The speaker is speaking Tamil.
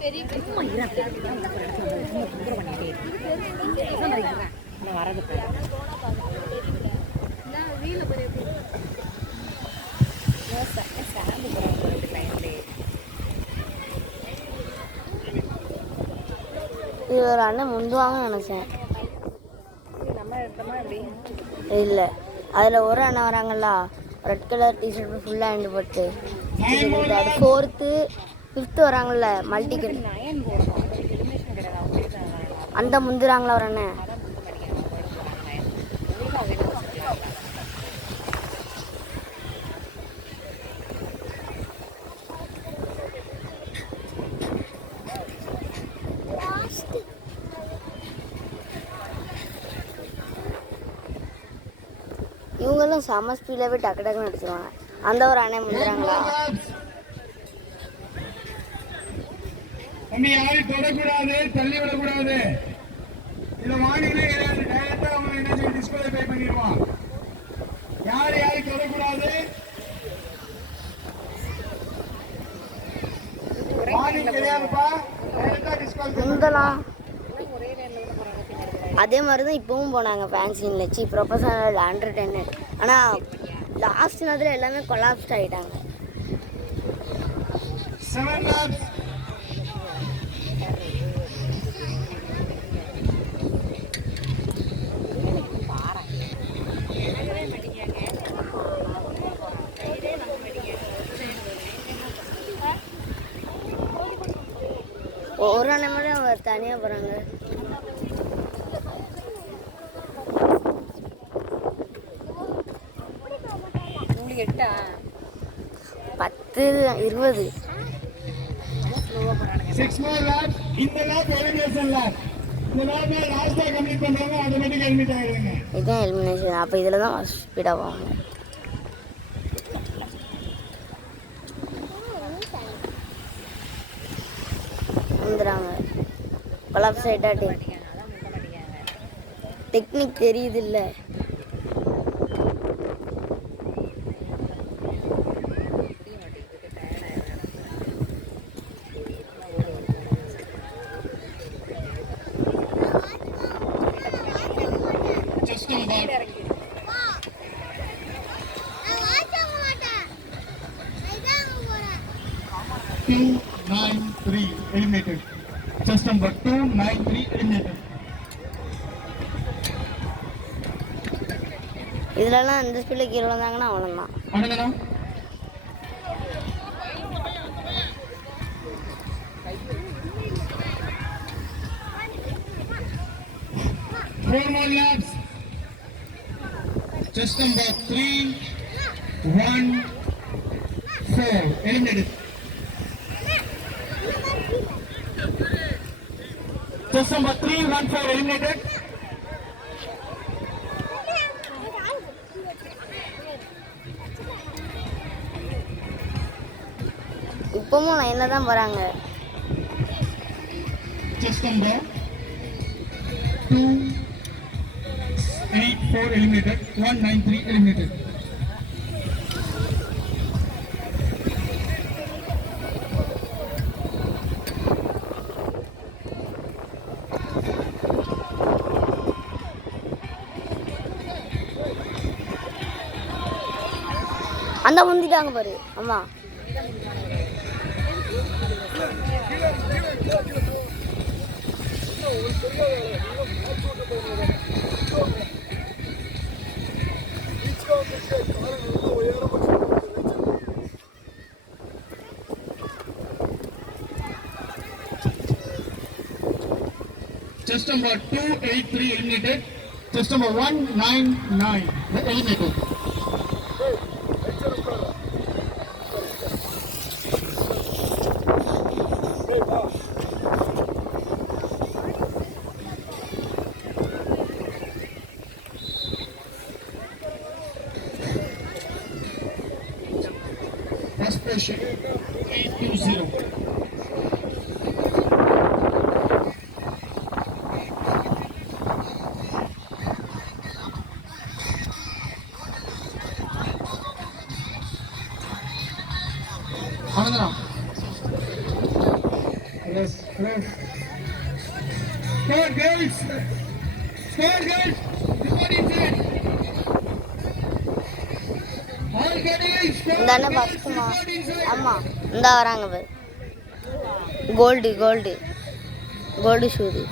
இது ஒரு அண்ணன் முந்துவாங்கன்னு நினச்சேன். இல்லை, அதில் ஒரு அண்ணன் வராங்களா, ரெட் கலர் டிஷர்ட் ஃபுல்லாக ஹேண்டு போட்டு. 4th 5th வராங்கல்ல மல்டிகல், அந்த முந்துறாங்களா ஒரு அண்ணன். இவங்களும் செம்ம ஸ்பீடாகவே டக்கு டக்குன்னு அடிச்சிருவாங்க. அந்த ஒரு அண்ணன் முந்துறாங்களா. யாரையும் தொடக்கூடாது, தள்ளி விடக்கூடாது. இதை வாங்கினே டைரக்டா அவங்க என்ன டிஸ்குவாலிஃபை பண்ணிடுவான். யாரையும் தொடக்கூடாது, முந்தலாம். அதே மாதிரி தான் இப்பவும் போனாங்க ஃபேன்சினில். Professional under 10. ஆனால் லாஸ்ட் நேரத்தில் எல்லாமே கொலாப்ஸ்ட் ஆகிட்டாங்க. ஒரு அண்ணன் மட்டும் தனியாக போகிறாங்க. உங்களுக்கு 10 20 6 more laps. இந்த லேப் எலிமினேஷன் லேப். இந்த லேப் லாஸ்டா கம்ப்ளீட் பண்றவங்க ஆட்டோமேட்டிக்கா எலிமினேட் ஆயிடுவாங்க. இதான் எலிமினேஷன். அப்போ இதில் தான் ஸ்பீடாக போவாங்க. வந்துடுறாங்க கொலாப்ஸ் ஆகிட்டாட்டி. டெக்னிக் தெரியுது இல்லை. Eliminated. Just number 293 eliminated. இதெல்லாம் இந்த ஸ்பீடில் கீழே வந்தாங்கன்னா அவ்வளோதான். அவ்வளோதான். Four more laps. Just number 3, 1, 4 eliminated. Just number 3, 1, 4 eliminated. இப்பவும் லைனில் தான் போகிறாங்க. Just number 2, 8, 4 eliminated. 1, 9, 3 eliminated. அந்த முந்திட்டாங்க பாரு. அம்மா Just number 283 eliminated. Just number 199 eliminated. First patient 820. Yes, yes. Score, girls. Score, girls. Report inside. All caddies, score, இந்தானே girls. ஃபஸ்ட்டுமா Report inside. ஆமாம் இந்தா வராங்க பேர் கோல்டு ஷூது